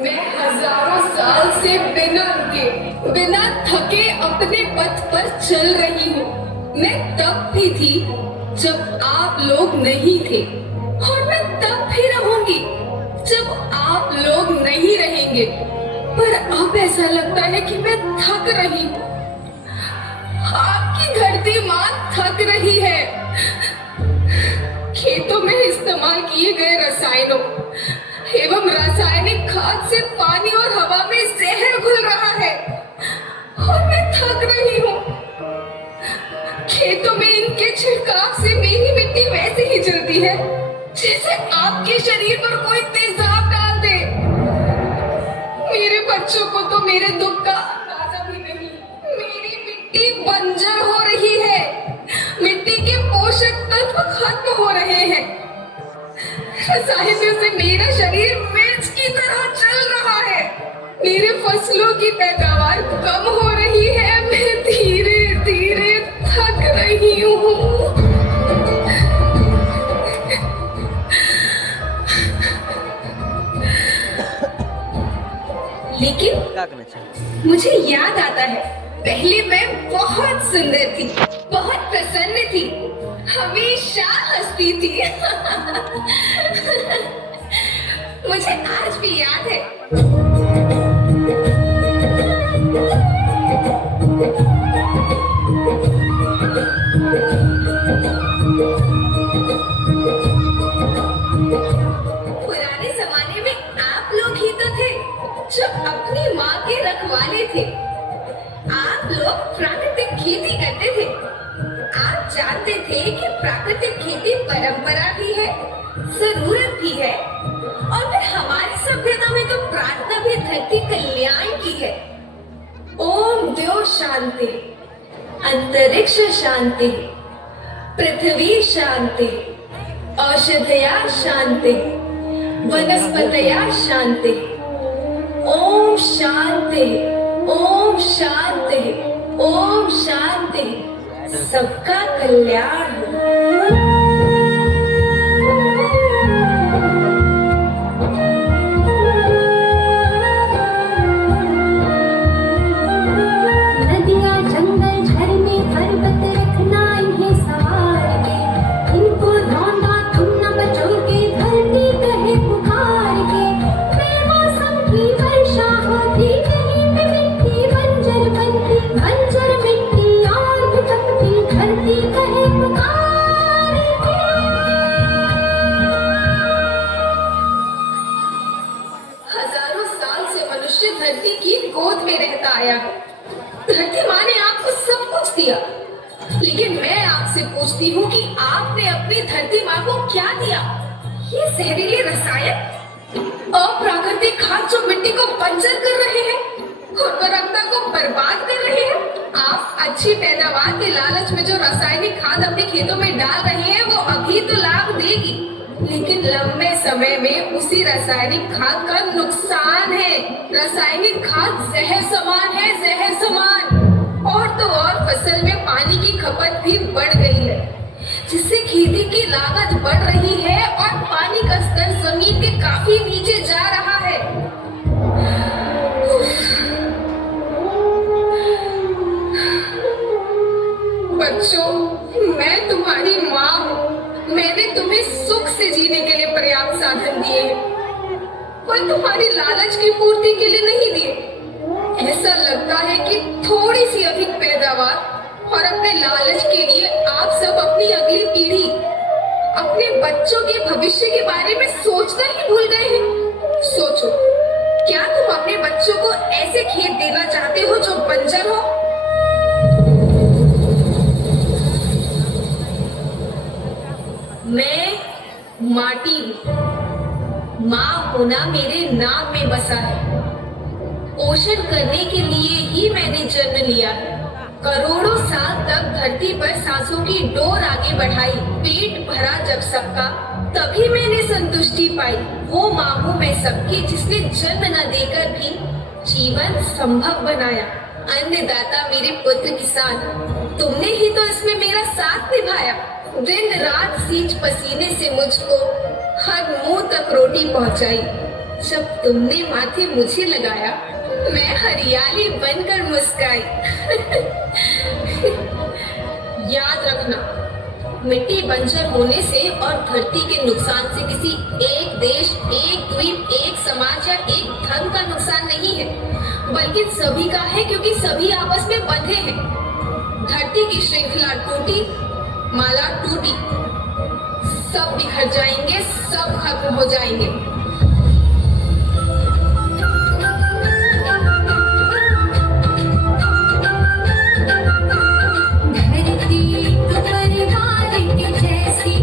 मैं हजारों साल से बिना रुके, बिना थके अपने पथ पर चल रही हूँ। मैं तब भी थी जब आप लोग नहीं थे, और मैं तब भी रहूंगी जब आप लोग नहीं रहेंगे। पर अब ऐसा लगता है कि मैं थक रही हूँ। आपकी धरती माँ थक रही है। खेतों में इस्तेमाल किए गए रसायनों एवं रासायनिक खाद से पानी और हवा में जहर घुल रहा है, और मैं थक रही हूँ। खेतों में इनके छिड़काव से मेरी मिट्टी वैसे ही जलती है जैसे आपके शरीर पर कोई तेजाब डाल दे। मेरे बच्चों को तो मेरे दुख का अंदाजा भी नहीं। मेरी मिट्टी बंजर हो रही है, मिट्टी के पोषक तत्व खत्म हो रहे हैं। रसायनों से मेरा शरीर मिर्च की तरह चल रहा है। मेरे फसलों की पैदावार कम हो रही है। मैं धीरे धीरे थक रही हूँ। लेकिन मुझे याद आता है, पहले मैं बहुत सुंदर थी, बहुत प्रसन्न थी, हमेशा हंसती थी। मुझे आज भी याद है। पुराने जमाने में आप लोग ही तो थे जो अपनी माँ के रखवाले थे। आप लोग प्राकृतिक खेती करते थे। आप जानते थे कि प्राकृतिक खेती परंपरा भी है, जरूरत भी है, और फिर हमारी सभ्यता में तो प्रार्थना भी धरती कल्याण की है। ओम द्यो शांति, अंतरिक्ष शांति, पृथ्वी शांति, औषधया शांति, वनस्पतया शांति। ओम शांति, ओम शांति, ओम शांति। सबका कल्याण हो। धरती की गोद में रहता आया है। धरती माँ ने आपको सब कुछ दिया, लेकिन मैं आपसे पूछती हूँ कि आपने अपनी धरती माँ को क्या दिया? ये जहरीले रसायन, अप्राकृतिक खाद जो मिट्टी को बंजर कर रहे हैं, उर्वरकता को बर्बाद कर रहे हैं। आप अच्छी पैदावार के लालच में जो रासायनिक खाद अपने खेतों में डाल रहे हैं, वो अभी तो लाभ देगी, लेकिन लंबे समय में उसी रासायनिक खाद का नुकसान है। रासायनिक खाद जहर समान है, जहर समान। और तो और फसल में पानी की खपत भी बढ़ गई है, जिससे खेती की लागत बढ़ रही है और पानी का स्तर जमीन के काफी नीचे जा रहा है। बच्चों, मैं तुम्हारी माँ हूँ। मैंने तुम्हें सुख से जीने के लिए पर्याप्त साधन दिए हैं, पर तुम्हारी लालच की पूर्ति के लिए नहीं दिए। ऐसा लगता है कि थोड़ी सी अधिक पैदावार और अपने लालच के लिए आप सब अपनी अगली पीढ़ी, अपने बच्चों के भविष्य के बारे में सोचना ही भूल गए हैं। सोचो, क्या तुम अपने बच्चों को ऐसे खेत देना चाहते हो जो बंजर हो? मैं माटी हूँ। माँ होना मेरे नाम में बसा है। पोषण करने के लिए ही मैंने जन्म लिया है। करोड़ों साल तक धरती पर सांसों की डोर आगे बढ़ाई। पेट भरा जब सबका, तभी मैंने संतुष्टि पाई। वो माँ हूँ मैं सबकी, जिसने जन्म न देकर भी जीवन संभव बनाया। अन्नदाता मेरे पुत्र किसान, तुमने ही तो इसमें मेरा साथ निभाया। दिन रात सींच पसीने से मुझको हर मुंह तक रोटी पहुंचाई। जब तुमने माथे मुझे लगाया, मैं हरियाली बनकर मुस्काई। याद रखना, मिट्टी बंजर होने से और धरती के नुकसान से किसी एक देश, एक द्वीप, एक समाज या एक धर्म का नुकसान नहीं है, बल्कि सभी का है, क्योंकि सभी आपस में बंधे हैं। धरती की श्रृंखला टूटी, माला टूटी, सब बिखर जाएंगे, सब खत्म हो जाएंगे। धरती तो परिवार के जैसी